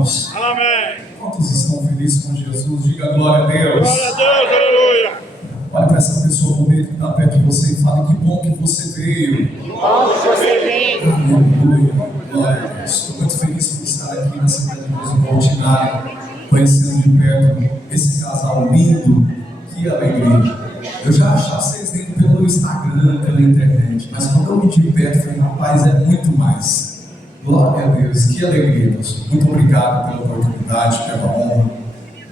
irmãos? Amém. Quantos estão felizes com Jesus? Diga glória a Deus. Glória a Deus, aleluia. Olha para essa pessoa bonita que está perto de você e fale: que bom que você veio. Que bom que você vem. Aleluia. Glória a Deus. Estou muito feliz por estar aqui na cidade de Roosevelt, Ordinária, conhecendo de perto esse casal lindo. Que alegria. Eu já achava vocês dentro pelo Instagram, pela internet, mas quando eu me de perto, eu falei: rapaz, é muito mais. Glória a Deus, que alegria, pastor. Muito obrigado pela oportunidade, pela honra.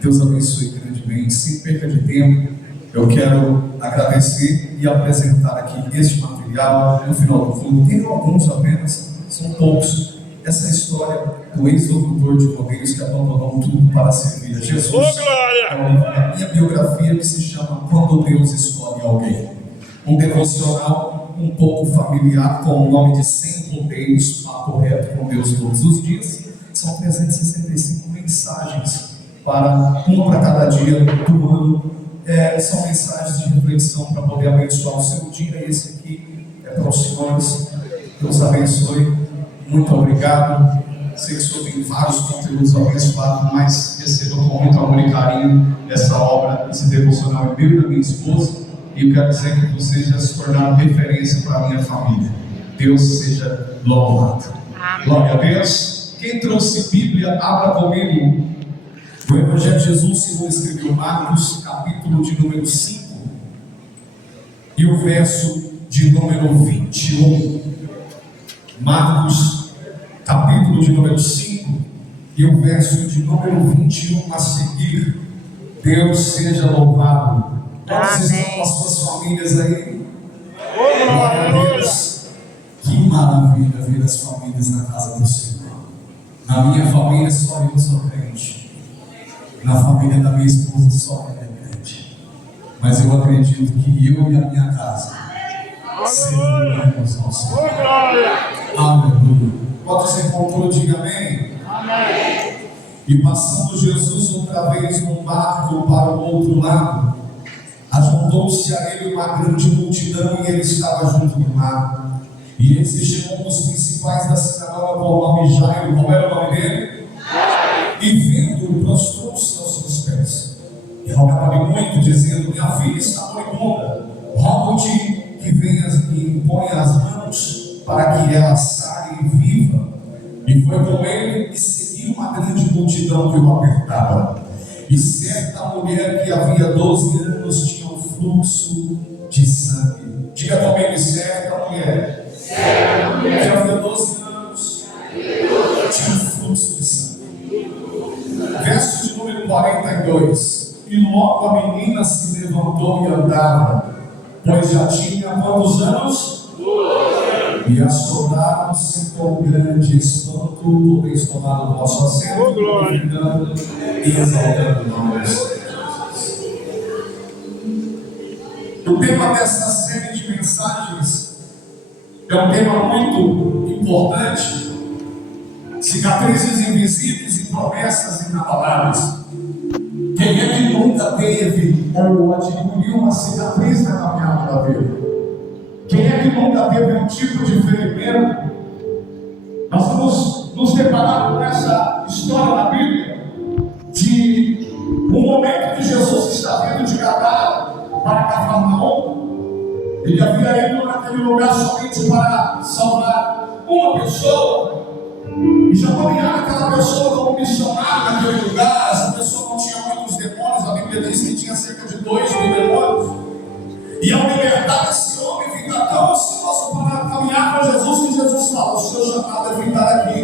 Deus abençoe grandemente. Sem perca de tempo, eu quero agradecer e apresentar aqui este material no final do culto. Tem alguns apenas, são poucos. Essa história do ex-locutor de Rodeios que abandonou tudo para servir a Jesus. Oh, glória! É um livro da minha biografia que se chama Quando Deus Escolhe Alguém. Um devocional um pouco familiar com o nome de 100 rodeios, papo reto com Deus todos os dias. São 365 mensagens, uma para cada dia do ano. São mensagens de reflexão para poder abençoar o seu dia. E esse aqui é para os senhores. Deus abençoe. Muito obrigado. Sei que o senhor tem vários conteúdos abençoados, mas recebam com muito amor e carinho essa obra, esse devocional é meu e da minha esposa. E eu quero dizer que vocês já se tornaram referência para a minha família. Deus seja louvado. Glória a Deus. Quem trouxe Bíblia, abra comigo o Evangelho de Jesus segundo escreveu Marcos, capítulo de número 5 e o verso de número 21. Marcos, capítulo de número 5 e o verso de número 21 a seguir. Deus seja louvado. Todos estão com as suas famílias aí. Glória a Deus. Que maravilha ver as famílias na casa do Senhor. Na minha família só eu sou crente. Na família da minha esposa só ela é crente. Mas eu acredito que eu e a minha casa seremos ao Senhor. Aleluia. Quantos encontrou, diga amém. Amém. E passando Jesus outra vez num barco para o outro lado, ajuntou-se a ele uma grande multidão e ele estava junto do mar. E ele se chegou um dos principais da sinagoga com o nome Jairo. Qual era o nome dele? E vendo-o, prostrou-se aos seus pés e rogava-lhe muito, dizendo: minha filha está moribunda, rogo-te que venhas e imponha as mãos para que ela saia e viva. E foi com ele e seguiu uma grande multidão que o apertava. E certa mulher que havia 12 anos tinha um fluxo de sangue. Diga comigo: certa mulher que havia 12 anos tinha um fluxo de sangue. Verso de número 42. E logo a menina se levantou e andava, pois já tinha quantos anos? 12. E assolaram-se com grande espanto. Podeis tomar o vosso assento, glorificando e exaltando o nome do Senhor. O tema dessa série de mensagens é um tema muito importante: cicatrizes invisíveis e promessas inabaláveis. Quem é que nunca teve ou adquiriu uma cicatriz na caminhada da vida? Quem é que nunca teve um tipo de ferimento? Nós vamos nos deparar com essa história na Bíblia de um momento que Jesus está vindo de Gadara para Cafarnaum. Ele havia ido naquele lugar somente para salvar uma pessoa, e já nomearam aquela pessoa como missionária naquele lugar. Essa pessoa não tinha muitos demônios, a Bíblia diz que tinha cerca de 2.000 demônios. E ao libertar esse homem, fica tão ansioso para caminhar com Jesus que Jesus fala: o seu chamado é ficar aqui.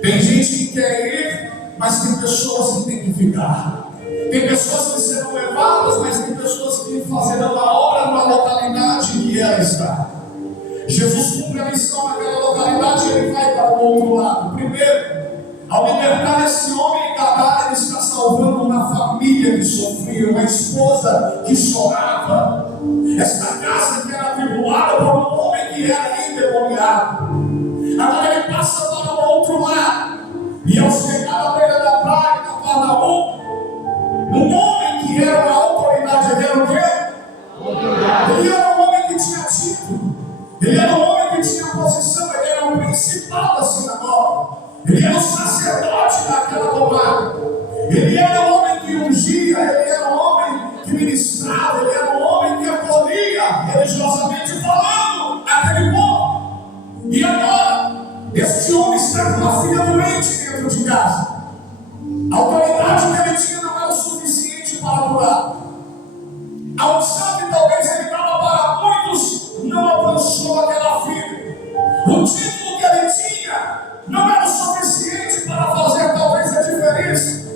Tem gente que quer ir, mas tem pessoas que têm que ficar. Tem pessoas que serão levadas, mas tem pessoas que fazerão a obra na localidade que ela está. Jesus cumpre a missão naquela localidade e ele vai para o outro lado. Primeiro, ao libertar esse homem em Gadara, ele está salvando uma família que sofria, uma esposa que chorava, esta casa que era atribulada por um homem que era endemoniado. Agora ele passa para o outro lado, e ao chegar à beira da praia, Cafarnaum, um homem que era uma autoridade, ele era o quê? Ele era um homem que tinha título, ele era um homem que tinha posição, ele era o principal da sinagoga, ele era o sacerdote da ministrava, ele era um homem que acolhia, religiosamente falando, aquele povo. E agora, esse homem está com uma filha doente dentro de casa. A autoridade que ele tinha não era o suficiente para curar. A unção que talvez ele dava para muitos não alcançou aquela filha. O título que ele tinha não era o suficiente para fazer talvez a diferença.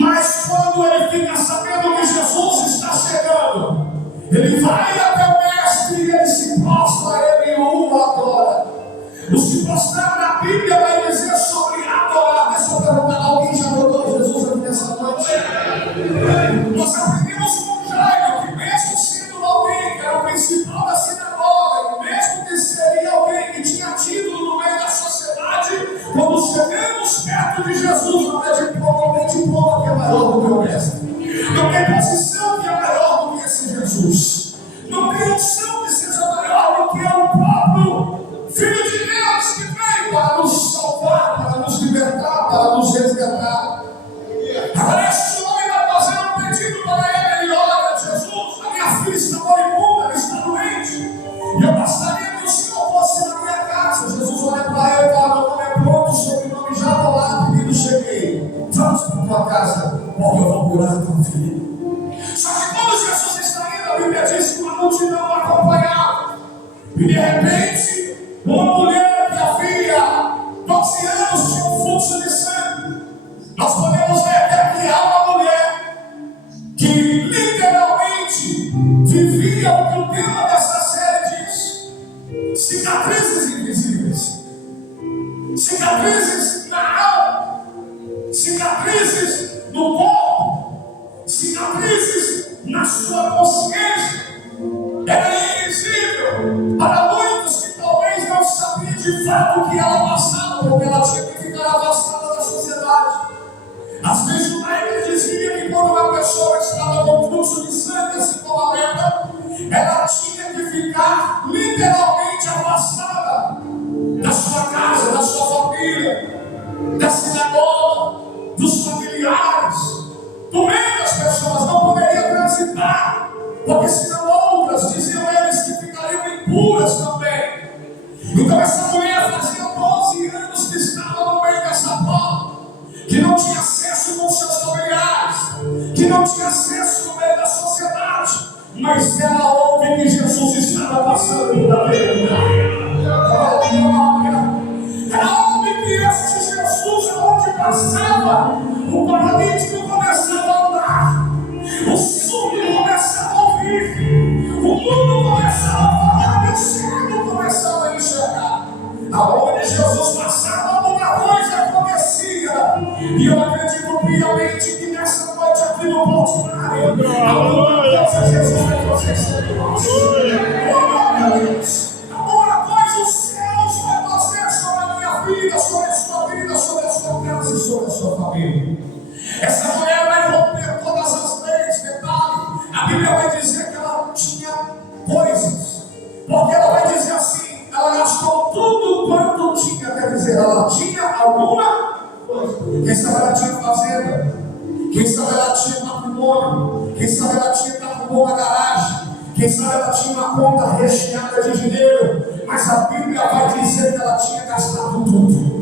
Mas quando ele fica sabendo que Jesus está chegando, ele vai até o mestre e ele se prostra a ele e o adora. O se prostrar na Bíblia vai dizer sobre adorar. Deixa eu perguntar, alguém já adorou Jesus aqui nessa noite? Nós aprendemos com Jairo que mesmo sendo alguém que era o principal da sinagoga, e mesmo que seria alguém que tinha título no meio da sociedade, quando chegamos perto de Jesus, não é diploma que é maior do que o mestre. Não tem posição que é maior do que esse Jesus. Não tem unção que seja maior do que o próprio Filho de Deus que veio para nos salvar, para nos libertar, para nos resgatar. Agora este homem vai fazer um pedido para ele. Ele olha, Jesus, a minha filha está moribunda, ela está doente. E eu gostaria que o Senhor fosse na minha casa. Jesus olha para ele e fala, meu nome é pronto, o sobrenome já está lá, pedido cheguei. Vamos para a tua casa, porque eu vou curar a tua filha. Só que quando Jesus está indo, a Bíblia diz que uma multidão o acompanhava. E de repente, uma mulher que havia 12 anos tinha um fluxo de sangue. Nós podemos ver que aqui há uma mulher que literalmente vivia o que o tema dessa série diz: cicatrizes invisíveis, cicatrizes na alma, cicatrizes no corpo, cicatrizes na sua consciência. Era invisível para muitos que talvez não sabiam de fato o que ela passava, porque ela tinha que ficar afastada da sociedade. As leis judaicas diziam que quando uma pessoa estava com fluxo de sangue, assim como a lepra, ela tinha que ficar literalmente afastada da sua casa, da sua família, da sinagoga, dos familiares, do meio das pessoas. Não poderia transitar, porque senão outras, diziam eles, que ficariam impuras também. Então essa mulher fazia 12 anos que estava no meio dessa porta, que não tinha acesso com seus familiares, que não tinha acesso no meio da sociedade, mas ela ouve que Jesus estava passando por aquele lugar. Ela ouve que este Jesus, onde passava, o paralítico começava a andar, o surdo começava a ouvir, o mundo começava a falar e o cego começava a enxergar. Aonde Jesus passava, alguma coisa acontecia. E eu acredito piamente que nessa noite aqui no Portuário, alguma coisa Jesus vai fazer. Alguma coisa os céus vai fazer sobre a minha vida, sobre a sua vida, sobre a sua casa e sobre a sua família. Essa mulher vai romper todas as leis. Detalhe, a Bíblia vai dizer que ela tinha coisas, porque ela vai dizer assim: ela gastou tudo quanto tinha, quer dizer, ela tinha alguma coisa. Quem sabe ela tinha fazenda, quem sabe ela tinha patrimônio, quem sabe ela tinha carro bom na garagem, quem sabe ela tinha uma conta recheada de dinheiro, mas a Bíblia vai dizer que ela tinha gastado tudo.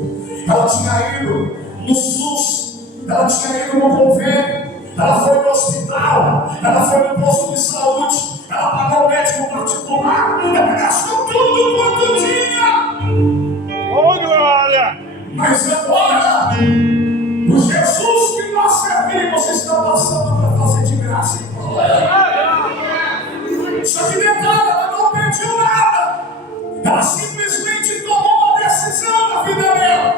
Ela tinha ido no SUS, ela tinha ido no convênio, ela foi no hospital, ela foi no posto de saúde, ela pagou o médico particular, ela gastou tudo quanto tinha. Oh, glória! Mas agora, o Jesus que nós servimos está passando para fazer de graça. Só que detalhe, ela não pediu nada. Ela simplesmente tomou uma decisão na vida dela.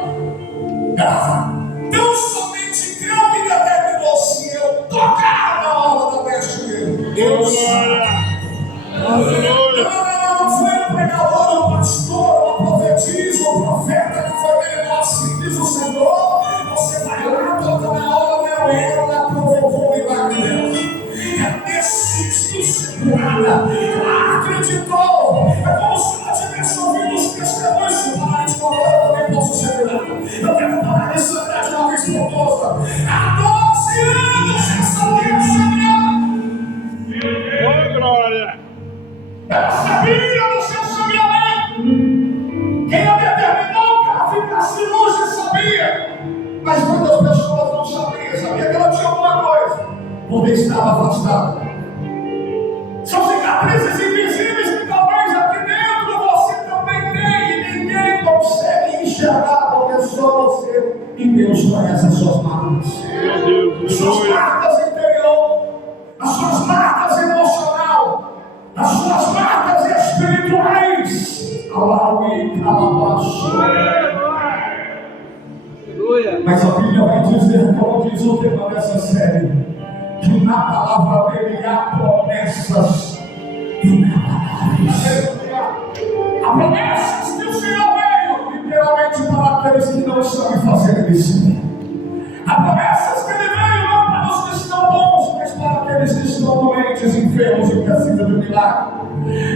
Ela não somente creu que determinou: se eu tocar na hora da veste dele, Deus. Não foi um pregador, um pastor, uma profetisa, um profeta que foi dele, assim diz o Senhor: você vai lá, toca na hora, não, ela provocou o milagre dela. Ela decidiu segurada, ela acreditou. É como se ela tivesse ouvido os testemunhos do paralítico. Eu também posso segurar. Eu quero parar de sangrar de uma vez por todas. Há 12 anos essa mulher sangrando. estava afastado. São cicatrizes invisíveis que talvez aqui dentro você também tem e ninguém consegue enxergar, porque só você e Deus conhece as suas marcas. As suas marcas interior, as suas marcas emocional, as suas marcas espirituais. Mas a Bíblia vai dizer, como diz o tema dessa série, que na palavra dele há promessas inabaláveis. Há promessas que o Senhor veio literalmente para aqueles que não estão em fazer isso. Há promessas que ele veio não para os que estão bons, mas para aqueles que estão doentes, enfermos e precisam de um milagre.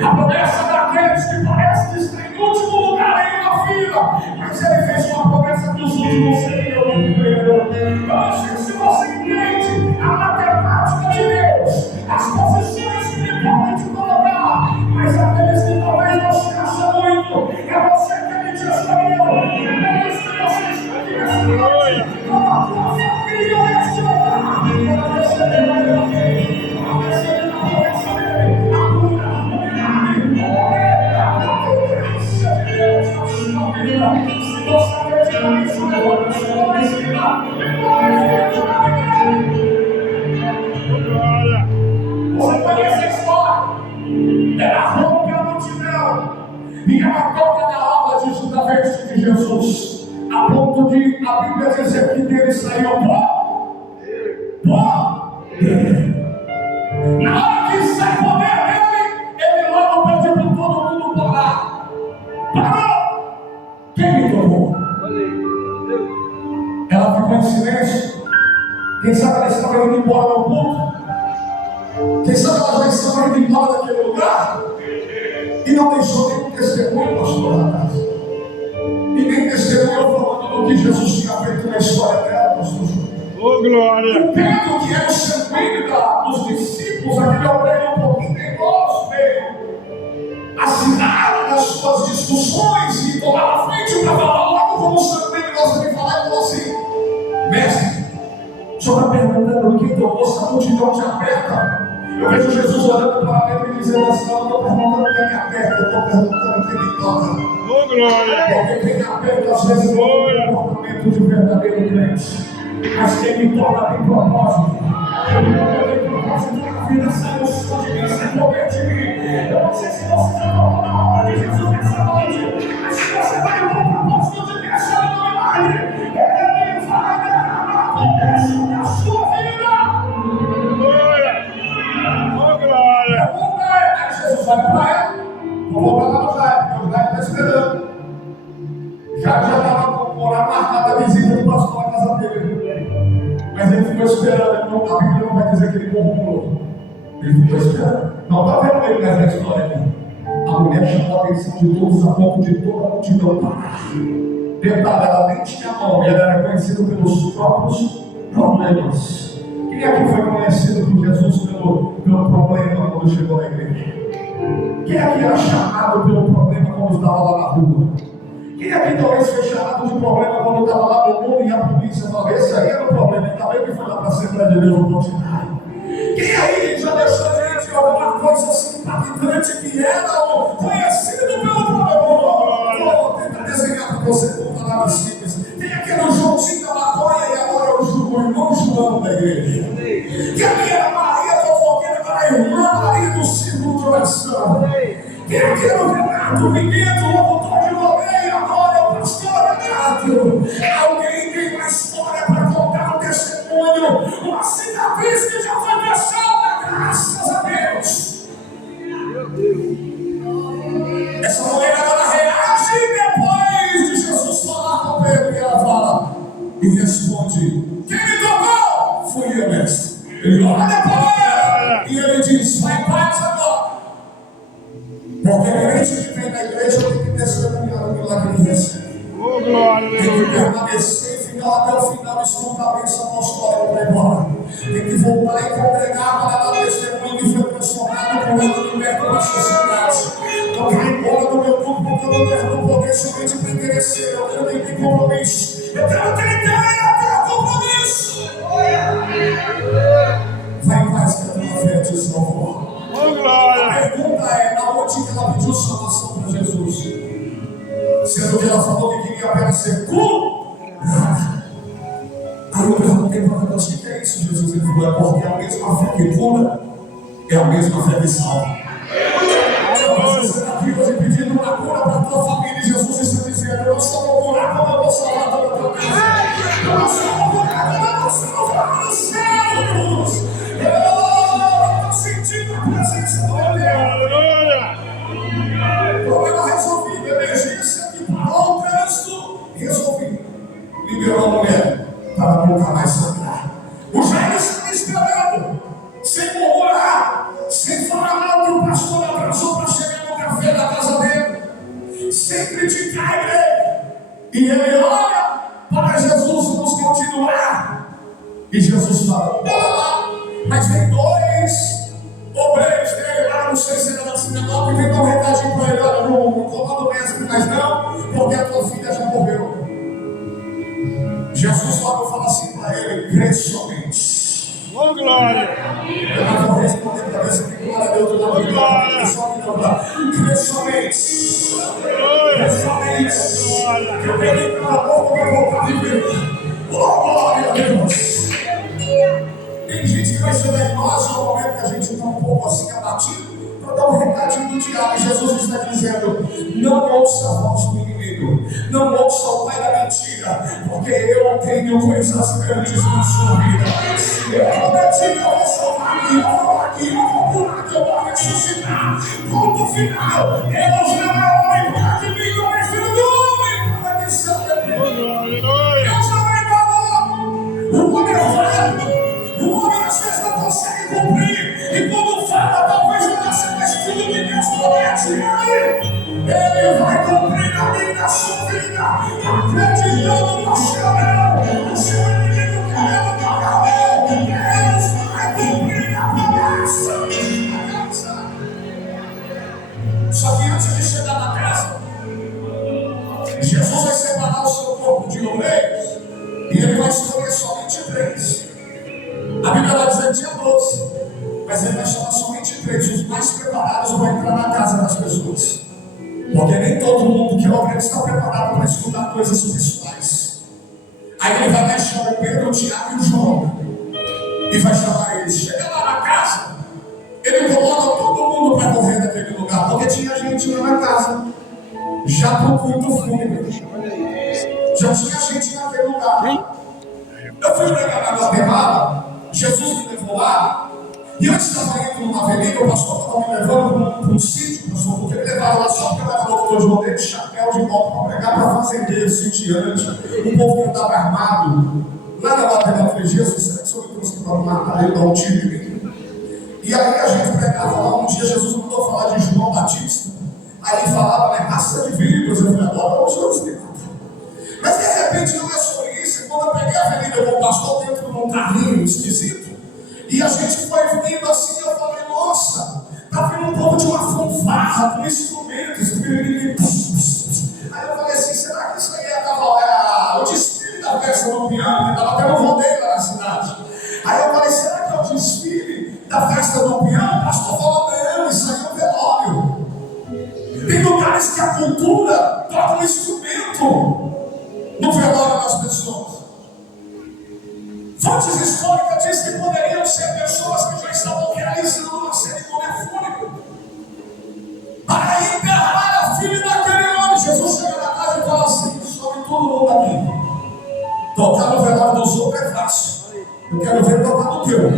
A promessa daqueles que parece que estão em último lugar aí na fila, mas ele fez uma promessa que os últimos seriam o primeiro. Eu não sei se você entende a matemática de Deus, as posições que ele pode te colocar, mas aqueles que talvez não se acham muito, é você que ele te escolheu. E é por isso que você está aqui nessa noite, com a tua família neste lugar, para receber a ele, para receber a promessa dele, a cura, o milagre, o poder, a graça de Deus na sua vida. Se você acredita nisso, levanta as suas mãos e glorifica o nome dele. Você conhece a história? Ela rompe a multidão e ela toca na aula da veste de Jesus, a ponto de a Bíblia dizer que dele saiu poder. Na hora que sai poder dele, ele logo pede para todo mundo parar. Parou! Quem me tocou? Ela ficou em silêncio. Quem sabe ela estava indo embora do culto? Quem sabe ela já estava indo embora daquele lugar? E não deixou nenhum testemunho, pastor Radaz. E nem testemunhou falando do que Jesus tinha feito na história dela, pastor Júnior. Oh, glória! O Pedro, que era o sanguíneo dos discípulos, aquele obreiro um pouquinho teimoso, veio assinar nas suas discussões e tomar a frente para falar logo como o sanguíneo gosta de falar e falou assim: mestre, o senhor está perguntando quem tomou essa multidão te aperta? Eu vejo Jesus olhando para Pedro e dizendo assim: eu não estou perguntando quem me aperta, eu estou perguntando quem me toca. Oh, glória! Porque quem me aperta às vezes não tem um comportamento de verdadeiro crente, mas quem me toca tem propósito. Eu tenho propósito na vida, saiu só de mim, sem poder de mim. Eu não sei se você já tomou na hora de Jesus nessa noite, mas se você vai com o propósito de Deus, chama no milagre, ele vai derramar poder na sua vida. Glória! Oh, glória! Aí Jesus vai para ela, vou voltar lá no Jair, porque o Jair está esperando. Já estava com o horário marcado a visita do pastor na casa dele. Mas ele ficou esperando. A Bíblia não vai dizer que ele murmurou. Ele ficou esperando. Não está vendo ele nessa história aqui. A mulher chamou a atenção de todos a ponto de toda a multidão parar. Detalhe, ela nem tinha nome, ela era conhecida pelos próprios problemas. Quem aqui foi conhecido por Jesus pelo problema quando chegou na igreja? Quem aqui era chamado pelo problema quando estava lá na rua? Quem aqui talvez foi chamado de problema quando estava lá no mundo e a polícia falou: esse aí era o problema, e também que foi lá para a Assembleia de Deus no Continuário? Quem aí já deixou de ver alguma coisa assim impactante que era conhecido pelo problema? Vou tentar desenhar para você com palavras simples. Tem aquele Joãozinho da maconha e agora é o irmão João da igreja. Quem aqui era Maria fofoqueira, agora é a irmã Maria do círculo de oração. Quem aqui era o Renato Vinhedo, locutor de rodeio, agora é o pastor Renato. Alguém tem uma história para contar, um testemunho, uma cicatriz que já foi deixada, graças a Deus. Essa mulher agora reage depois de Jesus falar com Pedro, e ela fala e responde: quem me tocou? Fui eu, mestre. Ele olha para ela e ele diz: vai em paz agora. Porque a gente que vem na igreja tem que testemunhar o milagre que recebe. Oh, glória! Tem que permanecer e ficar até o final, escutar a bênção apostólica para ir embora. Tem que voltar e congregar para dar testemunho que foi transformado por ele liberto da sociedade. Então vai embora do meu grupo, porque eu não quero poder somente para interesseiro. Eu quero ter compromisso. Eu quero ter ideia, eu quero compromisso. Vai em paz. fé te salvou. Oh, A glória. pergunta é, aonde que ela pediu salvação para Jesus? Sendo que ela falou que queria apenas ser curada. Aí eu perguntei para ela, o que é isso, Jesus? Ele falou, é porque a mesma fé que cura é a mesma fé que salva. Você está aqui hoje pedindo uma cura para a tua família e Jesus está dizendo, eu só vou curar quando eu vou salvar toda a tua casa. Eu só vou curar quando eu vou salvar os céus. Eu estou sentindo a presença do meu Deus. Glória. Problema resolvido, emergência que parou o trânsito, resolvido. Liberou a mulher para nunca mais sangrar. O Jairo está me esperando, sem murmurar, sem falar mal que o pastor abraçou para chegar no café da casa dele, sem criticar a igreja. E ele olha para Jesus nos continuar. E Jesus fala, bora lá. Mas vem dois obreiros dele lá, não sei se era da sinagoga, e vem dar um recadinho para ele, olha, não incomoda o mestre, mas não, porque a tua filha já morreu. Jesus logo fala assim para ele, crê somente. Oh, glória. Eu não vou responder para você que glória a Deus, eu não vou crê somente. Crê somente. Eu peguei pela boca para voltar a viver. Oh, glória a Deus. Tem gente que vai chegar em nós no momento que a gente está um pouco assim abatido para dar um recadinho do diabo. Jesus está dizendo, não ouça a voz do inimigo, não ouça o pai da mentira, porque eu tenho coisas grandes na sua vida. Se eu prometi que eu vou salvar aqui, eu vou aqui, eu vou curar, que eu vou ressuscitar. Ponto final. Deus não é homem para que me come, filho do homem para que salve. Deus não é igual. O homem é falho. O homem às vezes não consegue cumprir. E quando fala, talvez não receba tudo que Deus promete. Ele vai cumprir na minha e na sua vida. Acreditando no seu Deus. No seu inimigo querendo pagar Deus. Deus vai cumprir a promessa. Só que antes de chegar na casa, Jesus vai separar o seu corpo de obreiros. E ele vai escolher somente 3. A Bíblia vai dizer que tinha 12, mas ele vai chamar somente 3. Os mais preparados vão entrar na casa das pessoas, porque nem todo mundo que ouve está preparado para escutar coisas pessoais. Aí ele vai deixar o Pedro, o Tiago e o João e vai chamar eles. Chega lá na casa, ele coloca todo mundo para correr daquele lugar, porque tinha gente lá na casa já para o culto fúnebre, já tinha gente naquele lugar. Eu fui pregar na Guatemala, Jesus me levou lá, e eu estava indo numa avenida, o pastor estava me levando para um sítio, pastor, porque me levaram lá só porque eu era doutor João de chapéu de volta para pregar para fazendeiro, sitiante, um povo que estava armado. Lá na Guatemala, eu falei, Jesus, será que o senhor me trouxe para matar ele, dar um tiro em mim? E aí a gente pregava lá, um dia Jesus mandou falar de João Batista, aí ele falava, né, raça de víboras, eu falei, agora os senhores me matam. Mas de repente não é sobre isso. E quando eu peguei a avenida com o pastor dentro de um carrinho esquisito, e a gente foi vindo assim, eu falei, nossa, tá vindo um pouco de uma fanfarra com instrumentos. Aí eu falei assim, será que isso aí é o desfile da festa do piano? Que estava tendo um rodeio lá na cidade. Aí eu falei, será que é o desfile da festa do piano? O pastor falou, não, isso aí é um velório. Tem lugares que a cultura toca um instrumento no velório das pessoas. Fontes históricas dizem que poderiam ser pessoas que já estavam realizando uma cerimônia fúnebre para enterrar a filha daquele homem. Jesus chega na casa e fala assim, sobre todo mundo aqui. Tocar no velório dos outros é fácil. Eu quero ver tocar no teu.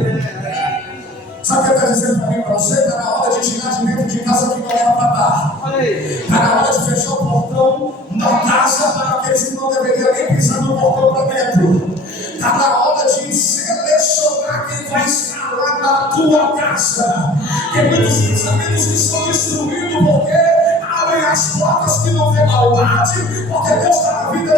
Sabe o que ele está dizendo para mim e para você? Está na hora de tirar de dentro de casa que não era para dar. Está na hora de fechar o portão da casa para aqueles que não deveriam nem pisar no portão para dentro. Está na hora de selecionar quem vai estar lá na tua casa. Tem muitos pensamentos que são destruídos porque abrem as portas que não vê maldade, porque Deus está na vida,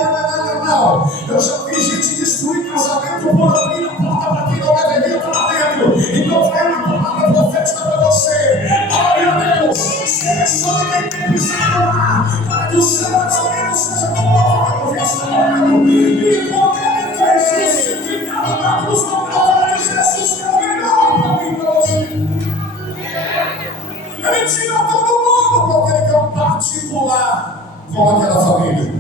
não. Eu já vi gente destruir casamento por abrir a porta para quem não deveria estar lá dentro. Então vai uma palavra profética para você. Glória a Deus, selecione quem tem pisado lá, para que o seu casamento seja colocado, restaurado. E quando ele fez crucificado na cruz do Calvário, Jesus é o melhor para mim e para você. Ele tira todo mundo porque ele quer um particular com aquela família.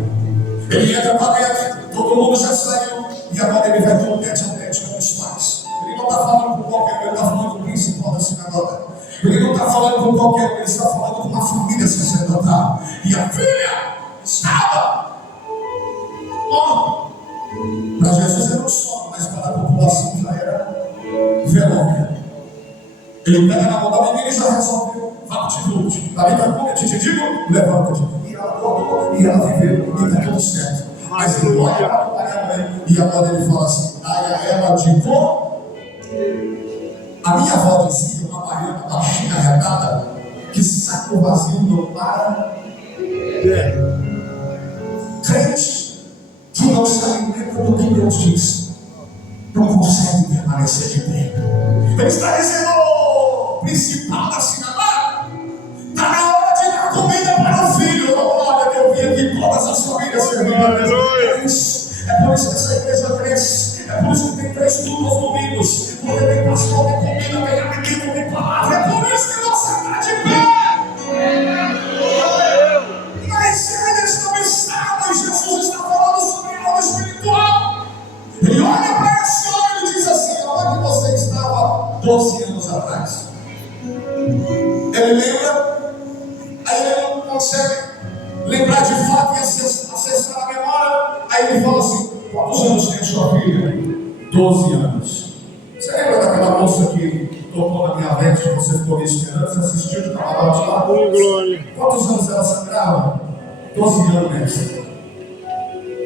Ele entra para dentro, todo mundo já saiu, e agora ele vai ter um tete a tete com os pais. Ele não está falando com qualquer um, ele está falando com o principal da sinagoga. Ele não está falando com qualquer um, ele está falando com uma família sacerdotal. E a filha estava. Para Jesus era um sono, mas para a população já era velório. Ele pega na mão da menina e já resolveu. Vá te lute. Ali vai como eu te digo, levanta-te. E ela acordou, e ela viveu, e está tudo certo. Mas ele olha para o pai e a mãe, e agora ele fala assim: ai, a ela de cor. A minha avó dizia, uma baiana baixinha, arretada, que saco vazio não para. Crente que não se alimenta do que Deus diz, não consegue permanecer de pé. Ele está dizendo: o principal da sinagoga, está na hora de dar comida para o filho. Olha, eu vi aqui todas as famílias servindo a Deus. É por isso que essa igreja cresce. É por isso que tem 3 turnos domingos. Porque tem pastor, tem comida, tem alimento, tem palavra. É por isso que você está de pé. Mas eles não estavam. Jesus está falando sobre algo espiritual. Ele olha para esse homem e diz assim: onde você estava 12 anos atrás? Ele lembra, aí ele não consegue lembrar de fato e acessar a memória. Aí ele fala assim: quantos anos tem sua filha? 12 anos. Você lembra daquela moça que tocou na minha veste que você ficou me esperando? Você assistiu de camarote lá? Quantos anos ela sangrava? 12 anos mesmo.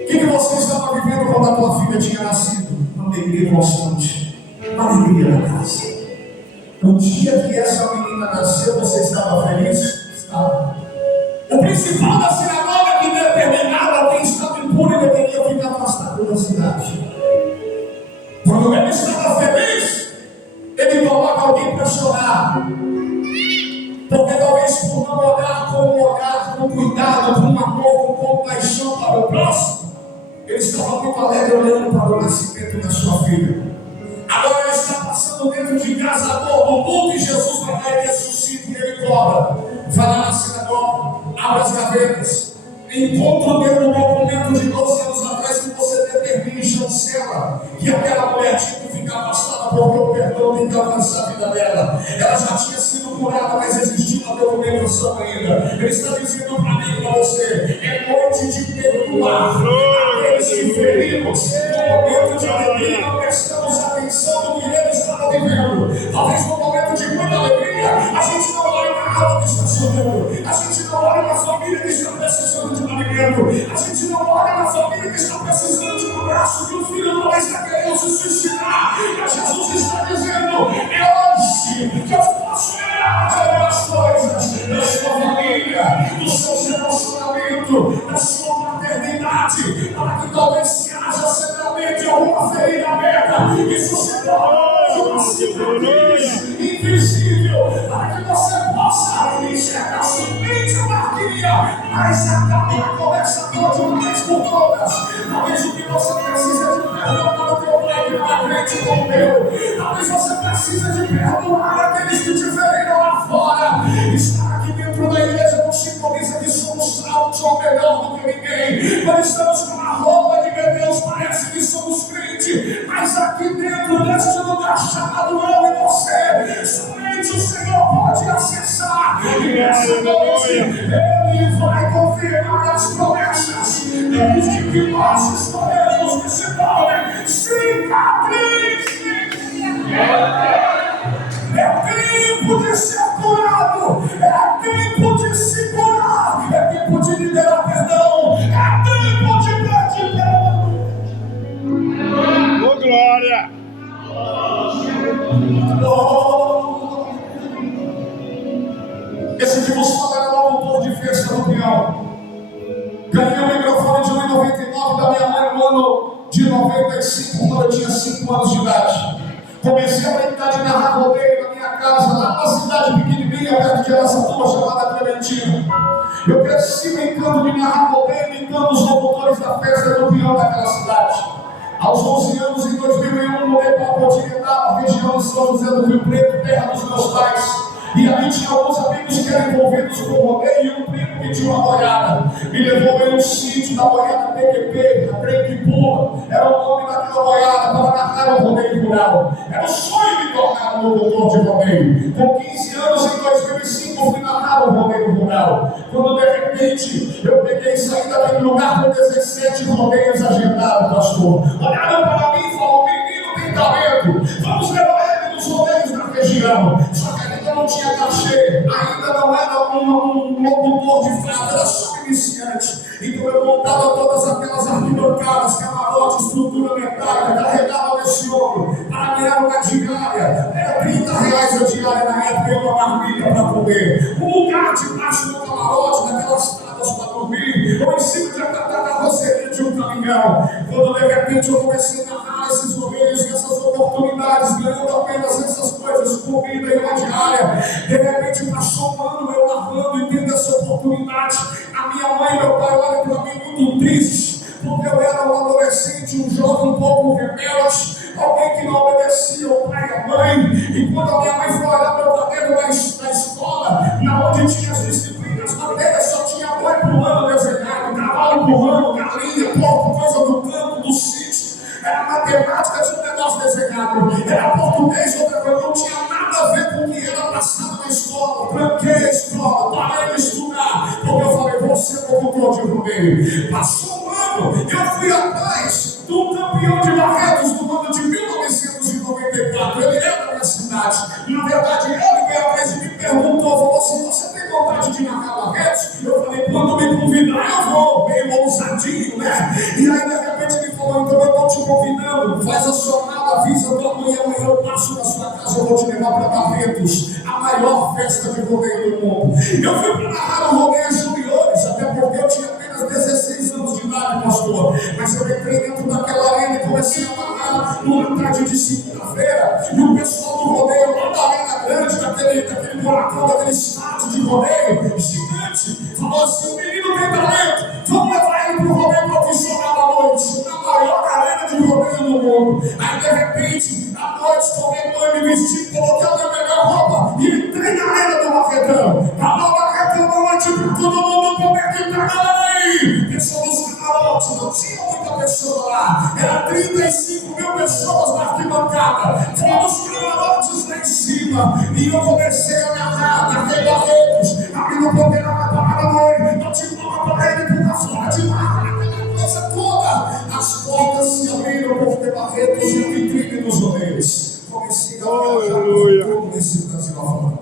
O que você estava vivendo quando a tua filha tinha nascido? Uma alegria constante, uma alegria na casa. No dia que essa menina nasceu, você estava feliz? Estava. O principal da sinagoga que determinava quem estava impuro e deveria ficar afastado da cidade. Quando ele estava feliz, ele coloca alguém para chorar. Porque talvez por não olhar com cuidado, com amor, com compaixão para o próximo, ele estava muito alegre olhando para o nascimento da sua filha. Agora ele está passando dentro de casa, no mundo, e Jesus vai lá e ressuscita e ele cobra. Vai lá na sinagoga, abre as gavetas, encontra o teu documento de 12 anos atrás que você determina e chancela. E aquela mulher tinha que ficar afastada porque o perdão tem que alcançar a vida dela. Ela já tinha sido curada, mas existia uma documentação ainda. Ele está dizendo para mim e para você: é noite de perdoar aqueles que ferimos. No momento de alegria, não prestamos atenção no que ele estava vivendo. Talvez no momento de muita alegria, a gente não olha para a água que está chorando, a gente não olha para a família que está precisando de um alimento, a gente não olha para a família que está precisando de um abraço, que o filho não está querendo se suicidar. Mas Jesus está dizendo: é hoje que eu posso liberar as coisas da sua família, do seu relacionamento, da sua maternidade, para que talvez se haja semelhante alguma ferida aberta, isso se torne uma cicatriz invisível, para que você possa enxergar somente a marquinha, mas acabar com essa dor de uma vez por todas. Talvez o que você precisa é de perdão para o teu pai que não acredita com o teu. Talvez você precisa de perdoar aqueles que te feriram lá fora. Estar aqui dentro da igreja não simboliza que somos altos ou melhor do que ninguém. Nós estamos com uma roupa que, meu Deus, parece que somos crentes, mas aqui dentro deste lugar chamado eu e você, somente o Senhor pode acessar. E nessa noite Ele vai confirmar as promessas desde que nós escolhemos que se tornem cicatrizes. É tempo de ser curado, é tempo de se curar, é tempo de liberar perdão, é tempo de pedir perdão. Ô glória! Esse que vos fala era o autor de Festa do Peão. Ganhei o microfone de 1,99 da minha mãe no ano de 95, quando eu tinha 5 anos de idade. Comecei a brincar de narrar rodeio na minha casa, lá numa cidade pequenininha, perto de Araçatuba, chamada Clementina. Eu cresci brincando de narrar rodeio, brincando os locutores da Festa do Peão daquela cidade. Aos 11 anos, em 2001, mudei para a Potirendaba, região de São José do Rio Preto, terra dos meus pais. E ali tinha alguns amigos que eram envolvidos com o rodeio, e um primo que tinha uma boiada me levou em um sítio da boiada PQP, a Trem que Pula, era o nome daquela boiada, para narrar o rodeio rural. Era o sonho de tornar um locutor de rodeio. Com 15 anos, em 2005, eu fui narrar o rodeio rural. Quando de repente eu peguei e saí daquele lugar com 17 rodeios agendados, pastor. Olharam para mim e falaram: o menino tem talento, vamos levar ele nos rodeios da região. Só que ainda não tinha cachê, ainda não era um locutor de fato, era só iniciante. Então eu montava todas aquelas arquibancadas, camarote, estrutura metálica, carregava nesse ombro, para ganhar uma diária. Era R$30 a diária na época, e uma marmita para comer. Um lugar debaixo do camarote, daquelas tábuas para dormir, ou em cima de da carroceria de um caminhão. Quando de repente eu comecei a narrar esses rodeios, essas oportunidades, ganhando apenas essas coisas, comida e uma diária. De repente passou um ano eu narrando e tendo essa oportunidade. A minha mãe e meu pai olham para mim muito tristes, porque eu era um adolescente, um jovem um pouco rebelde, alguém que não obedecia ao pai e à mãe. E quando a minha mãe foi olhar meu caderno da escola, na onde tinha as disciplinas, matérias, só tinha boi pulando desenhado, cavalo pulando, galinha, porco, coisa do campo, do sítio. Era matemática, tinha um negócio desenhado. Era português, outra coisa, não tinha nada a ver com o que era passado na escola. Tranquei a escola, parei de estudar, porque eu falei: vou ser locutor de rodeio. Passou um ano, eu fui atrás do campeão de Barretos do ano de 1994. Ele era da minha cidade. Na verdade, ele veio atrás e me perguntou, falou assim: você tem vontade de narrar Barretos? Eu falei: quando me convidar eu vou, meio ousadinho, né? E aí de repente ele falou: então eu estou te convidando, faz a sua mala, avisa tua mãe, amanhã eu passo na sua casa, eu vou te levar para Barretos, a maior festa de rodeio do mundo. Eu fui para narrar o rodeio juniores, até porque eu tinha apenas 16 anos de idade, pastor. Mas eu entrei dentro daquela arena e comecei a narrar numa tarde de segunda-feira, e o pessoal do rodeio lá da arena grande, daquele buracão, daquele estádio de rodeio gigante, falou assim: o menino tem talento, vamos levar ele para o rodeio profissional à noite, na maior arena de rodeio do mundo. Aí de repente, à noite, tomei banho, me vesti, coloquei a minha melhor roupa e entrei na arena do Barretão. A nova Barretão da noite para todo mundo poder gritar: galera aí! Pessoal dos camarotes, não tinha muita pessoa lá, era 35 mil pessoas na arquibancada, fomos camarotes lá em cima, e eu comecei a narrar, narrei Barretos, abrindo o poder na parada da mãe, eu tive uma para ele para fora de mar, aquela coisa toda. As portas se abriram porque Barretos e a vitrine dos rodeios. Comecei a viajar por todo esse Brasil afora.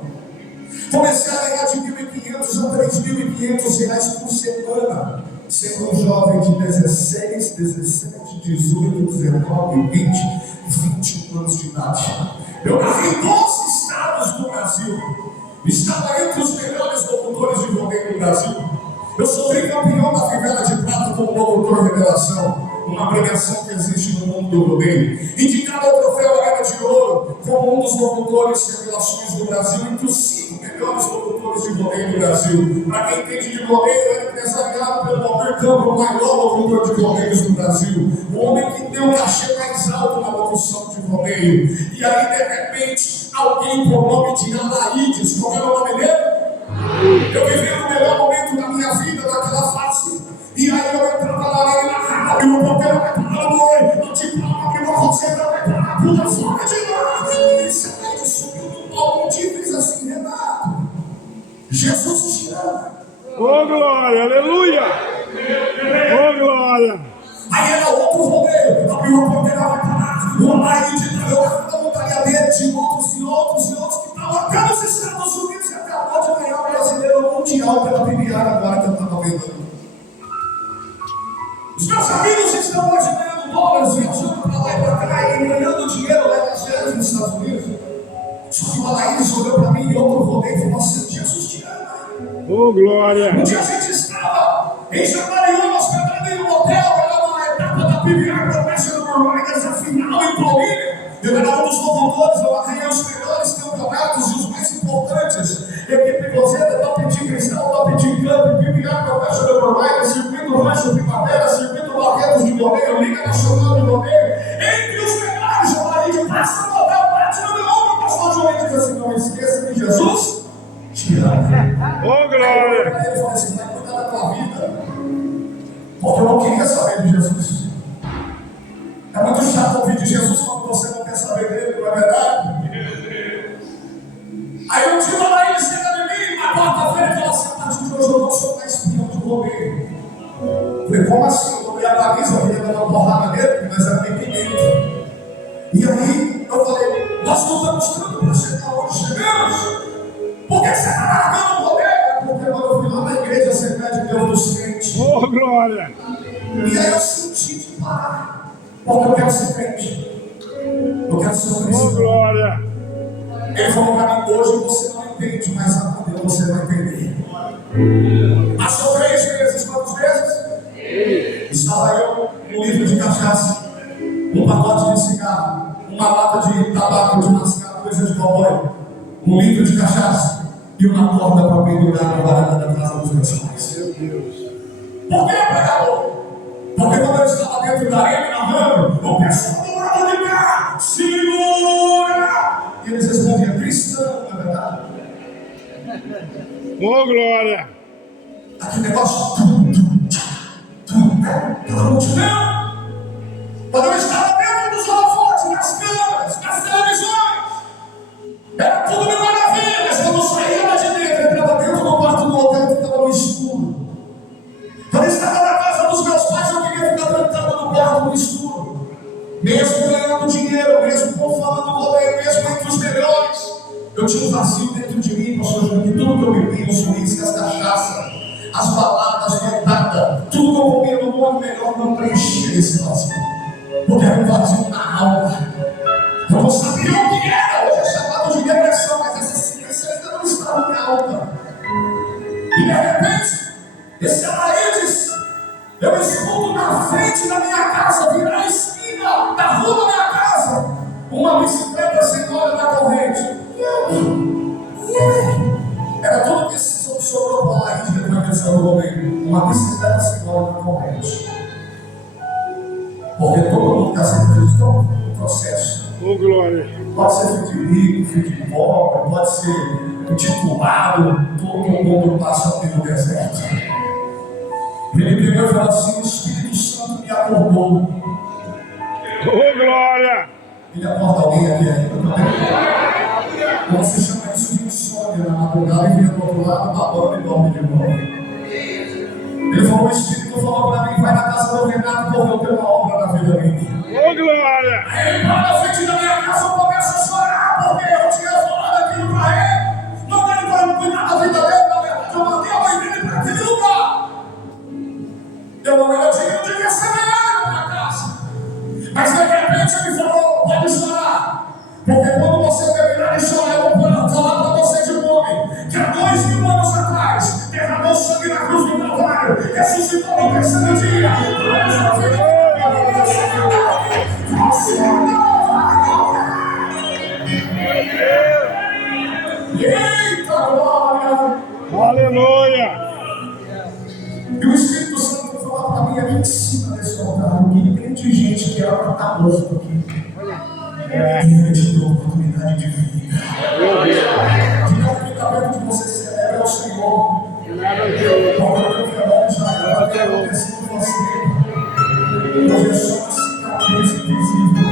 Comecei a ganhar de R$1.500 a R$3.500 por semana, sendo um jovem de 16, 17, 18, 19, 20, 21 anos de idade. Eu narrei 12 estados do Brasil. Estava entre os melhores locutores de rodeio do Brasil. Eu sou tricampeão da Fivela de Prata como locutor revelação, uma premiação que existe no mundo do rodeio. Indicado ao troféu Arena de Ouro como um dos locutores revelações do Brasil, entre os 5 melhores locutores de rodeio do Brasil. Para quem entende de rodeio, era empresariado pelo Almir Campos, o maior locutor de rodeios do Brasil. O homem que tem o cachê mais alto na locução de rodeio. E aí, de repente, alguém por nome de Alaídes, como era o nome dele? Eu vivia no melhor momento da minha vida, naquela fase. E aí eu entrava na arena na rádio, e o porteiro vai para a boi, eu te falo que você vai para a puta fora de lá. E você vai subiu no palco um dia e fez assim: Renato, Jesus te ama. Ô glória, aleluia! Ô glória! Aí era outro rodeio, abriu a porteira, vai para lá, o Alaíde, eu estava montaria dele, de outros e outros e outros que estavam até nos Estados Unidos, e acabou de ganhar o brasileiro mundial pela PBR agora que eu estava vendo. Os meus amigos estão hoje ganhando dólares, viajando para lá e para cá e ganhando dinheiro lá nas férias nos Estados Unidos. Só que o Alaídes olhou para mim e outro rodeio e falou assim: Jesus te ama. Ô glória! Um dia a gente estava em Jaguariúna, hospedado em um hotel, era uma etapa da PBR Professional Riders, a final em Paulínia. Eu era um dos locutores, eu ganhei os melhores campeonatos e os mais importantes. Equipe Cruzeiro, Top Team Cristal, Top Team Camp, PBR Professional Riders, Circuito Rancho Primavera, Circuito Barretos de Rodeio, Liga Nacional de Rodeio. Entre os melhores, o Alaíde passa no hotel, bate no meu ombro, o pastor João diz assim: não esqueça que Jesus te te amo. Ô, glória. Aí ele falou assim: vai cuidar da tua vida, porque eu não queria saber de Jesus. É muito chato ouvir de Jesus quando você não quer saber dele, não é verdade? Aí um dia lá ele chega em mim, na quarta-feira, e fala assim: a partir de hoje eu não sou mais espião de governo. Falei: como assim? Eu tomei a camisa, eu ia dar uma porrada nele, mas era bem dentro. E aí eu falei: nós não estamos tanto para chegar onde chegamos. Por que você está largando o governo? Porque quando eu fui lá na igreja, Assembleia de Deus dos Crentes. Ô, glória. E aí eu senti de parar, porque eu quero ser crente. Eu quero ser um Ô, cristão. glória. Ele falou para mim: hoje você não entende, mas amanhã você vai entender. Passou 3 meses, quantos meses? Estava eu um litro de cachaça, um pacote de cigarro, uma lata de tabaco de mascar, coisa de cowboy, um litro de cachaça e uma corda para pendurar na varanda da casa dos meus pais. Meu Deus. Por que, pregador? Porque quando eu estava dentro da arena narrando, o pessoal do lado de cá, segura! E eles respondiam: cristão, não é verdade? Ô, glória. Aquele negócio, aquela multidão. Quando eu estava dentro dos holofotes, nas câmeras, nas televisões, era tudo de maravilha, mas quando eu saía lá de dentro, entrava dentro do quarto do hotel que estava no escuro. Quando eu estava na casa dos meus pais, eu queria ficar trancado no quarto no escuro. Mesmo ganhando dinheiro, mesmo com fama no rodeio, mesmo entre os melhores, eu tinha um vazio dentro de mim, pastor Júnior, que tudo que eu bebia, os uísques, as cachaça, as baladas, as cantadas, tudo que eu comia no mundo melhor não preenchia esse vazio. Porque era um vazio na alma. Eu não sabia o que era, hoje é chamado de depressão, mas essa ciência ainda não estava na alma. E de repente, esse Alaídes, eu escuto na frente da minha casa, virar a esquina da rua da minha casa, uma bicicleta sem óleo na corrente. Era tudo que sobrou para lá e depois que eu governo. Uma bicicleta sem óleo na corrente. Porque todo mundo está sendo visto no processo. Ô, glória. Pode ser filho de rico, filho de pobre, pode ser intitulado, todo mundo passa pelo deserto. Ele pegou e falou assim: o Espírito Santo me acordou. Ô, glória. Ele acorda alguém aqui ainda também? Você chama isso de insônia na madrugada e vira do outro lado, babando e dorme de novo. Ele falou: o Espírito falou para mim: vai na casa do Renato, porque eu tenho uma obra na vida dele. Ô, glória. Aí ele para na frente da minha casa, eu começo a chorar, porque eu tinha falado aquilo para ele. Não dele para não cuidar da vida dele, na verdade, eu mandei a mãe dele para aquele lugar. Eu não devia ser melhor na minha casa. Mas de repente ele falou: pode chorar. Porque quando você terminar de chorar, eu vou falar para você de um homem que há 2000 anos atrás derramou sangue na cruz do Calvário, ressuscitou no terceiro dia. Você não vai morrer. Eita glória! Aleluia. E o Espírito Santo vai falar para mim aqui em cima desse altar: o que tem de gente que era para estar morto aqui. Ele te deu oportunidade de vida. Diga que está perto de você, celebra o Senhor. Porque o teu velório já vai ter acontecido com você. Hoje é só uma cicatriz invisível.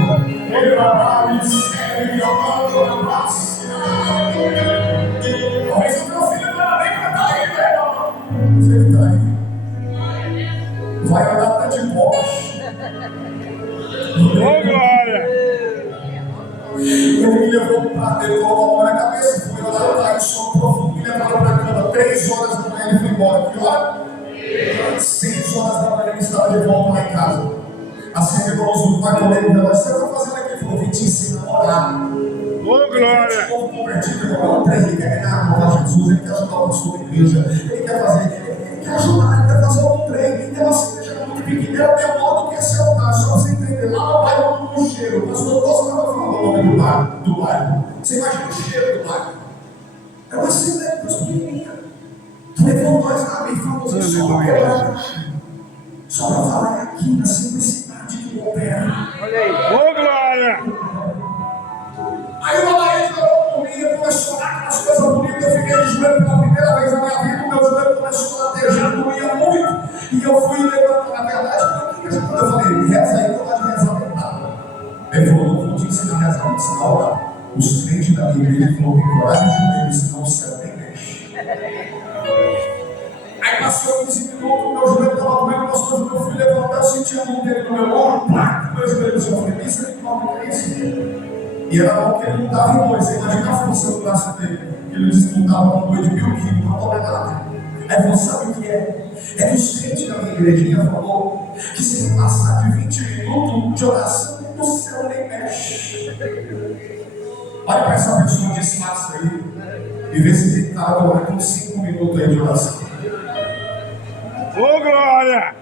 Ele vai me ser amando na face. Talvez o teu filho não era nem para estar aí, né, irmão? Mas ele está aí. Vai andar até de Porsche. Ô, glória. Ele me levou para ele, colocou a mão na cabeça, foi orar, tá em sono profundo, me levaram para a cama. 3 horas da manhã ele foi embora. Que hora? 6 horas da manhã ele estava de volta lá em casa. Assim ele falou do pai comigo, o que você está fazendo aqui? Ele falou: vim te ensinar a orar. Ô, glória. Ele novo convertido, ele falou: ele quer ganhar a glória de Jesus, ele quer ajudar a sua igreja, ele quer fazer, ele quer ajudar, ele quer fazer algum trem. Então assim, igreja muito pequena, meu modo que é ser altar, só você entender. Lá no bairro no cheiro, o pastor Costa estava falando o nome do bairro. Você imagina o cheiro do bairro. É uma cidade pequenininha. Levou nós lá, bem famoso, só para falar aqui na simplicidade que opera. Ô, glória. Aí o Alaíde falou comigo, começou a chorar aquelas coisas bonitas. Eu fiquei de joelho pela primeira vez na minha vida, o meu joelho começou a latejar, doía muito. E eu fui levantando, na verdade, quando eu falei, reza aí, eu gosto de rezar deitado. Ele falou, não vou te ensinar a rezar, vou te ensinar a orar. Os crentes da minha igreja falaram, tem coragem de joelho, senão o céu nem mexe. Aí passou 15 minutos, meu joelho estava doendo, pastor, eu fui levantar, eu senti a mão dele no meu ombro, pá, meu joelho no chão. Eu falei, isso aqui não é isso. E era bom que ele não estava em dor, você imagina a função do braço dele. Ele disse que não estava com dor de 1000 quilos, não tomei nada. Aí você sabe o que é? É que os crentes da minha igrejinha falou que se passar de 20 minutos de oração, o céu nem mexe. Olha para essa pessoa de espaço aí e vê se ele está agora com 5 minutos aí de oração. Ô, glória!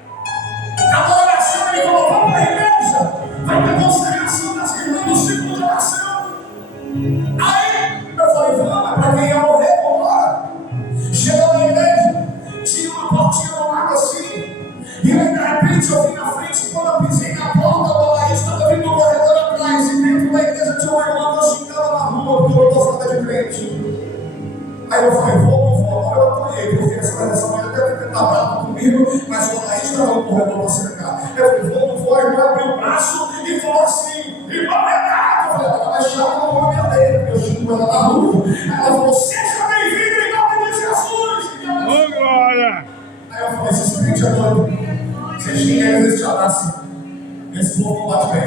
Acabou a oração, ele falou, vamos para a igreja. Vai ter consagração das irmãs do ciclo de oração. Aí eu falei, vamos, é para quem ia morrer, vamos embora. Chegou na igreja, tinha uma portinha no lado assim. E aí de repente eu vim na frente, quando eu pisei na porta, o Laís estava vindo no corredor atrás. E dentro da igreja tinha uma irmã que eu xingava na rua, porque eu não gostava de crente. Aí eu falei, vou. Aí eu apanhei, porque essa mulher deve ter estado brava comigo, mas o Laís estava no corredor para cercar. Eu falei, vou, a irmã abriu o braço e falou assim, irmã Renata. Eu falei, ela vai chamar o nome dele, porque eu xingo ela na rua. Ela falou, seja bem-vinda em nome de Jesus. Ô, glória! Aí eu falei, esse crente é doido. Você xinga eles, eles te abraçam. Esse povo não bate bem.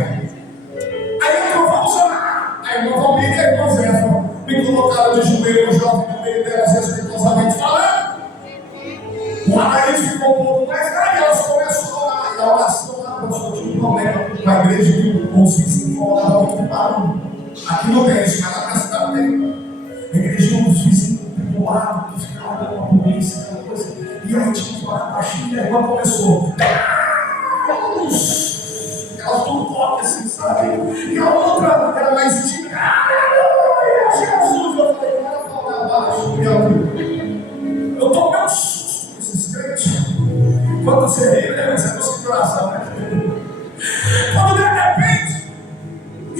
Aí eu vamos orar. A irmã Valmir e a irmã Zefa me colocaram de joelho, o jovem no meio delas, respeitosamente falando. O Anaís ficou um pouco mais grave, elas começaram a orar. E a oração lá, eu tinha um problema na igreja que os vizinhos falavam muito de barulho. Aqui não tem isso, mas lá na cidade tem. A igreja tinha uns vizinhos do lado, que ficavam com a polícia, aquela coisa. E aí tinha que orar baixinho, e a irmã começou. Elas tudo toque assim, sabe? E a outra era mais tímida. Jesus, eu falei, cara, para orar baixo. Eu tomei um susto com esses crentes. Quando você ri, né? Você não se coração, né? Quando de repente,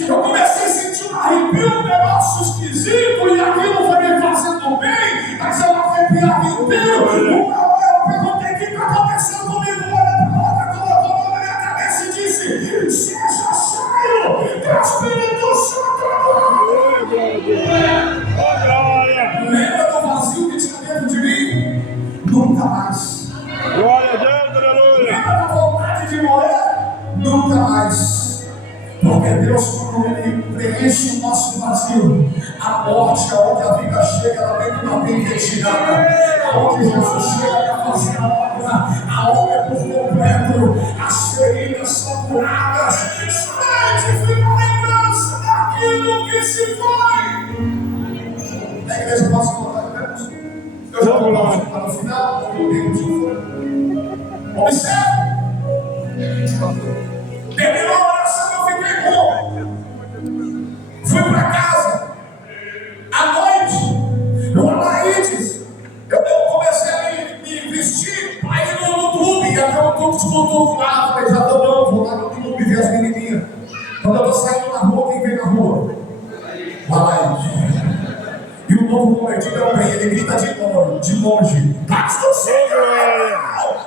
eu comecei a sentir um arrepio, um negócio esquisito, e aquilo foi me fazendo bem, mas eu arrepiava inteiro. Eu perguntei o que está acontecendo comigo, olha para outra, colocou a mão na minha cabeça e disse: seja cheio do Espírito Santo. Ô, glória! Lembra do vazio que tinha dentro de mim? Nunca mais. Glória a Deus, aleluia! Lembra da vontade de morrer? Nunca mais. Porque Deus, quando Ele preenche o nosso vazio, a morte, aonde a vida chega, ela tem uma bem retirada. Aonde Jesus chega para fazer a obra, a obra é por completo, as feridas são curadas. Somente fica a lembrança daquilo que se foi. Na igreja, posso colocar de pé? Eu já vou para o final, porque o tempo já foi. Observe. Terminou a oração, eu fiquei bom. Fui para casa. À noite, no Anaídes, eu comecei a me vestir para ir no clube. E até o clube de cultura lá. Falei, já estou bom, vou lá no clube ver as menininhas. Quando eu estou saindo na rua, quem vem na rua? O Anaídes. E o novo convertido é o bem, ele grita de longe. Pastor Senhor!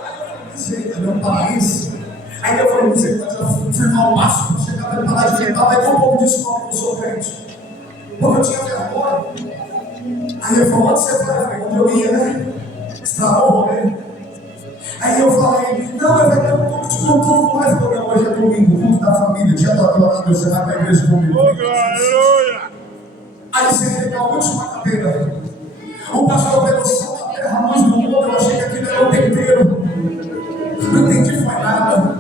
Ele é um paraíso. Aí eu falei, você pode firmar o passo, chegar para parar de tentar, daí um pouco descobre que eu sou crente. Porque eu tinha vergonha. Aí ele falou, onde você vai? Eu falei, onde eu ia, né? Estragou o rolê. Aí eu falei, não, vai ter um pouco de culto, mas hoje é domingo, culto da família, dia da glória a Deus, você vai para a igreja comigo. Aleluia! Aí sentei na última cadeira. O pastor pegou só da terra, a luz do mundo, eu achei que aquilo era o tempero. Não entendi, foi nada.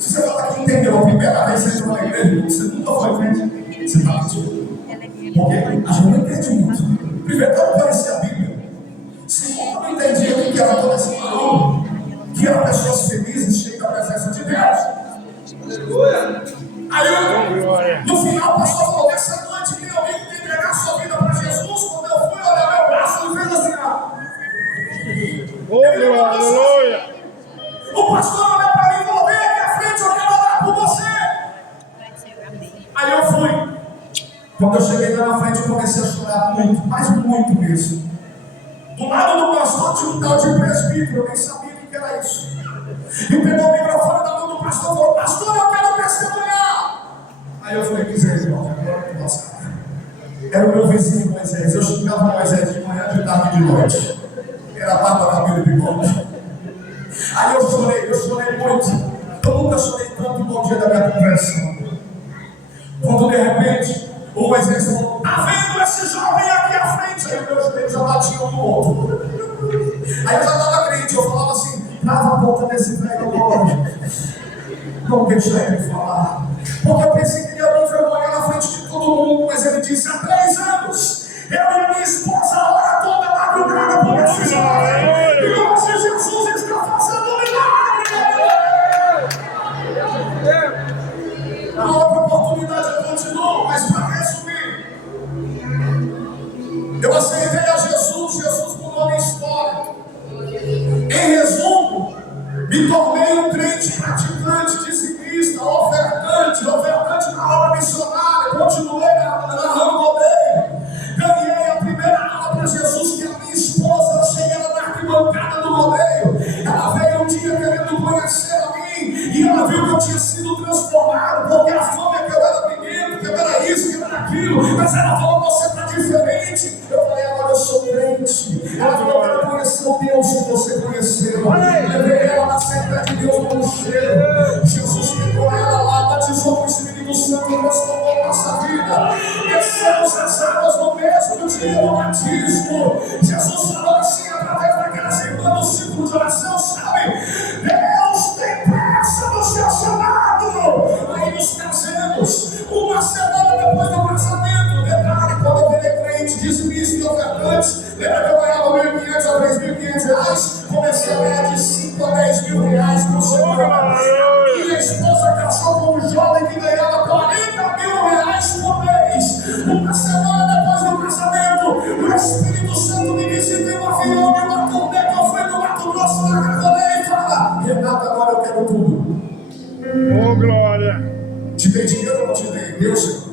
Se você fala que entendeu a primeira vez que você entrou na igreja, você nunca foi crente, você está mentindo. Porque a gente não entende muito. Primeiro, eu não conhecia a Bíblia. Segundo, eu não entendia o que era toda essa barulho, que eram pessoas felizes, cheias da presença de Deus. Aí, no final, o pastor falou: essa noite que alguém tem que entregar sua vida para Jesus. Quando eu fui olhar meu braço, ele fez assim: aleluia! O pastor olhou para mim e falou: vem aqui à frente, eu quero orar por você. Aí eu fui. Quando eu cheguei lá na frente, eu comecei a chorar muito, mas muito mesmo. Do lado do pastor tinha um tal de presbítero, eu nem sabia o que era isso. E pegou o microfone da mão do pastor e falou: pastor, eu quero testemunhar. Aí eu falei: misericórdia, agora que nossa. Era o meu vizinho Moisés. Eu xingava Moisés de manhã, de tarde e de noite. Era barba, cabelo e bigode. Aí eu chorei muito. Eu nunca chorei tanto no bom dia da minha conversão. Quando de repente o Moisés falou: tá vendo esse jovem aqui à frente? Aí meus joelhos já batiam um no outro. Aí eu já estava crente, eu falava assim: trava a boca desse velho agora. Não deixa ele falar. Porque eu pensei que ele ia me envergonhar na frente de todo mundo. Mas ele disse: há 3 anos eu e a minha esposa a hora toda madrugada por esse jovem. E hoje Jesus está fazendo um milagre. Na outra oportunidade eu continuo, mas para resumir, eu aceitei a Jesus, Jesus mudou a minha história. Em resumo, me tornei um crente praticante, dizimista, ofertante na obra missionária, continuei narrando rodeio, ganhei a primeira aula para Jesus, que a minha esposa, eu cheguei ela na arquibancada do rodeio, ela veio um dia querendo conhecer a mim, e ela viu que eu tinha sido transformado, porque a fama é que eu era menino, que eu era isso, que eu era aquilo, mas ela falou: você está diferente. Eu falei: agora eu sou crente. Ela falou: eu quero conhecer o Deus que você conheceu. Levei ela na Assembleia de Deus no cheiro. Jesus pegou ela lá, batizou com o Espírito Santo e transformou nossa vida. Descemos as águas no mesmo dia do batismo. Jesus falou assim, através daquelas irmãs do ciclo de oração, sabe? Deus tem pressa no seu chamado. Aí nos casamos, uma semana depois do casamento, detalhe, quando eu virei crente, dizimista e ofertante, lembra que eu ganhava R$1.500 a R$3.500? Comecei a ganhar de 5 a 10 mil reais por semana. Minha esposa casou com um jovem que ganhava 40 mil reais por mês. Uma semana depois do casamento, o Espírito Santo me visitou em um avião, em uma turnê que eu fui do Mato Grosso, na Cavalei, e fala: Renato, agora eu quero tudo. Oh, glória. Te dei dinheiro ou não te dei? Deus.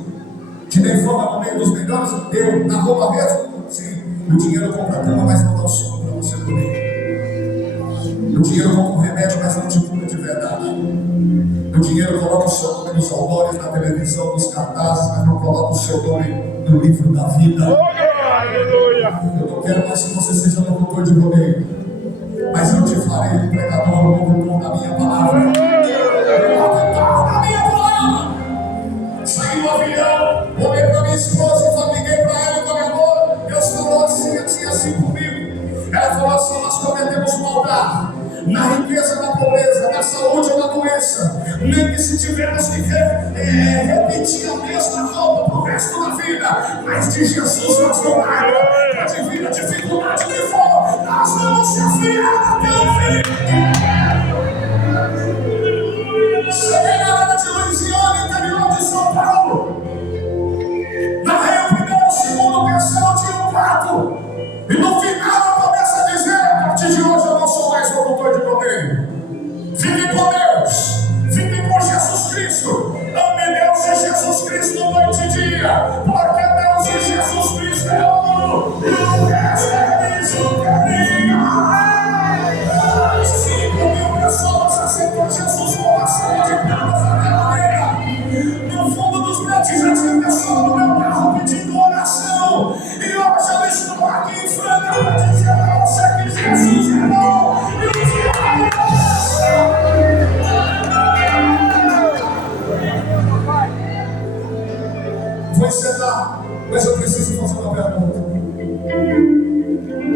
Te dei fama no meio dos melhores? Deu. Na roupa mesmo? Sim. O dinheiro compra a cama, mas não dá o sono para você dormir. O dinheiro compra o remédio, mas não te cura de verdade. O dinheiro coloca o seu nome nos outdoors, na televisão, nos cartazes, mas não coloca o seu nome no livro da vida. Aleluia. Eu não quero mais que você seja locutor de rodeio, mas eu te farei um pregador, locutor da minha palavra. Locutor da minha palavra. Saí do avião, olhei para minha esposa e liguei para ela e falei: amor, Deus falou assim comigo. Ela falou assim: nós cometemos maldade na riqueza, na pobreza, na saúde ou na doença, nem que se tivermos que repetir a mesma roupa pro resto da vida, mas de Jesus nós não nada. Pode vir a dificuldade que for, nós vamos ser fiéis até o fim. Cheguei na área de Louisiana, interior de São Paulo. Narrei o primeiro, o segundo, o terceiro, eu tinha um quarto. E no final eu começo a dizer: a partir de hoje eu não sou mais locutor de rodeio. Fiquem com Deus, fiquem com Jesus Cristo. Ame Deus e Jesus Cristo noite e dia, porque Deus e Jesus Cristo é ouro, e o resto é isso caminho. 5.000 pessoas aceitam Jesus com uma salva de palmas naquela manhã. No fundo dos prédios já tinha pessoa no meu carro pedindo oração. E hoje eu estou aqui em Franca para dizer a você que Jesus é bom e o diabo é bom. Vou encerrar, mas eu preciso fazer uma pergunta.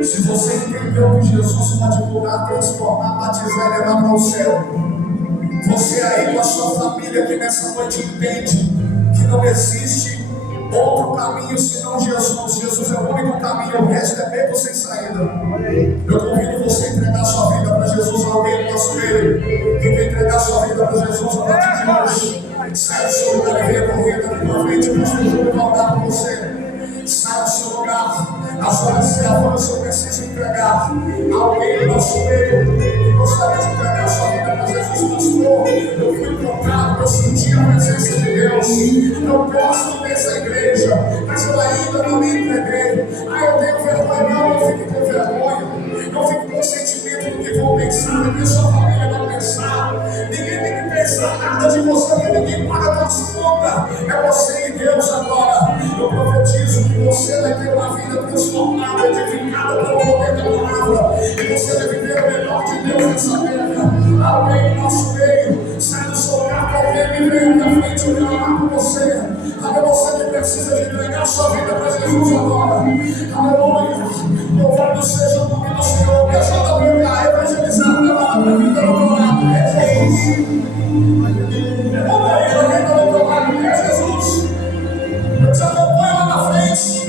Se você entendeu que Jesus pode curar, transformar, batizar e levar para o céu, você aí com a sua família que nessa noite entende que não existe outro caminho senão Jesus. Jesus é o único caminho, o resto é beco sem saída. Eu convido você a entregar sua vida para Jesus, alguém no nosso meio. Quem quer entregar sua vida para Jesus a partir de hoje, sai do seu lugar e venha correndo aqui para frente. O pastor Júlio vai orar por você. Sai do seu lugar. As horas se avançam, eu preciso entregar. Alguém no nosso meio que gostaria de entregar sua vida para Jesus. Pastor, eu fui tocado, eu senti a presença de Deus. Eu gosto dessa igreja, mas eu ainda não me entreguei. Eu tenho vergonha, não, eu fico com vergonha. você deve ver o melhor de Deus nessa terra. Alguém em nosso meio, sai do seu lugar, qualquer me veio na frente, eu quero orar por você. Você que precisa de entregar sua vida para Jesus agora. Aleluia. Louvado seja o nome do Senhor. Me ajuda a pregar, evangelizar, levar a vida do meu lado. É Jesus. Levanta aí, alguém está do teu lado. É Jesus. Eu te acompanho lá na frente.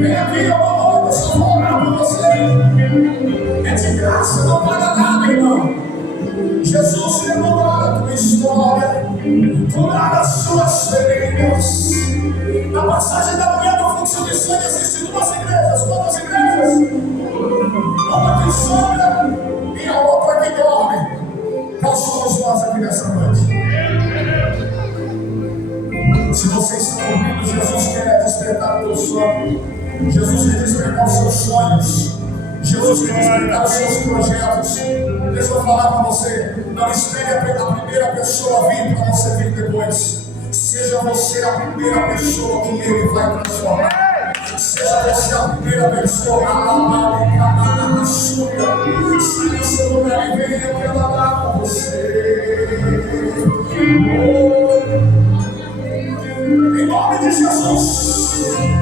Vem aqui, eu vou só vou orar por você. É de graça, não paga nada, irmão. Jesus quer mudar a tua história, curar as suas feridas. Na passagem da mulher do fluxo de sangue existem duas igrejas. Quantas igrejas? Uma que sonha e a outra que dorme. Qual somos nós aqui nessa noite? Se você está dormindo, Jesus quer despertar o teu sono. Jesus quer despertar os seus sonhos. Jesus quer despertar os seus projetos. Deixa eu falar para você. Não espere a primeira pessoa vir para você vir depois. Seja você a primeira pessoa que Ele vai transformar. Seja você a primeira pessoa. Sai do seu lugar e venha, eu quero orar para você. Em nome de Jesus.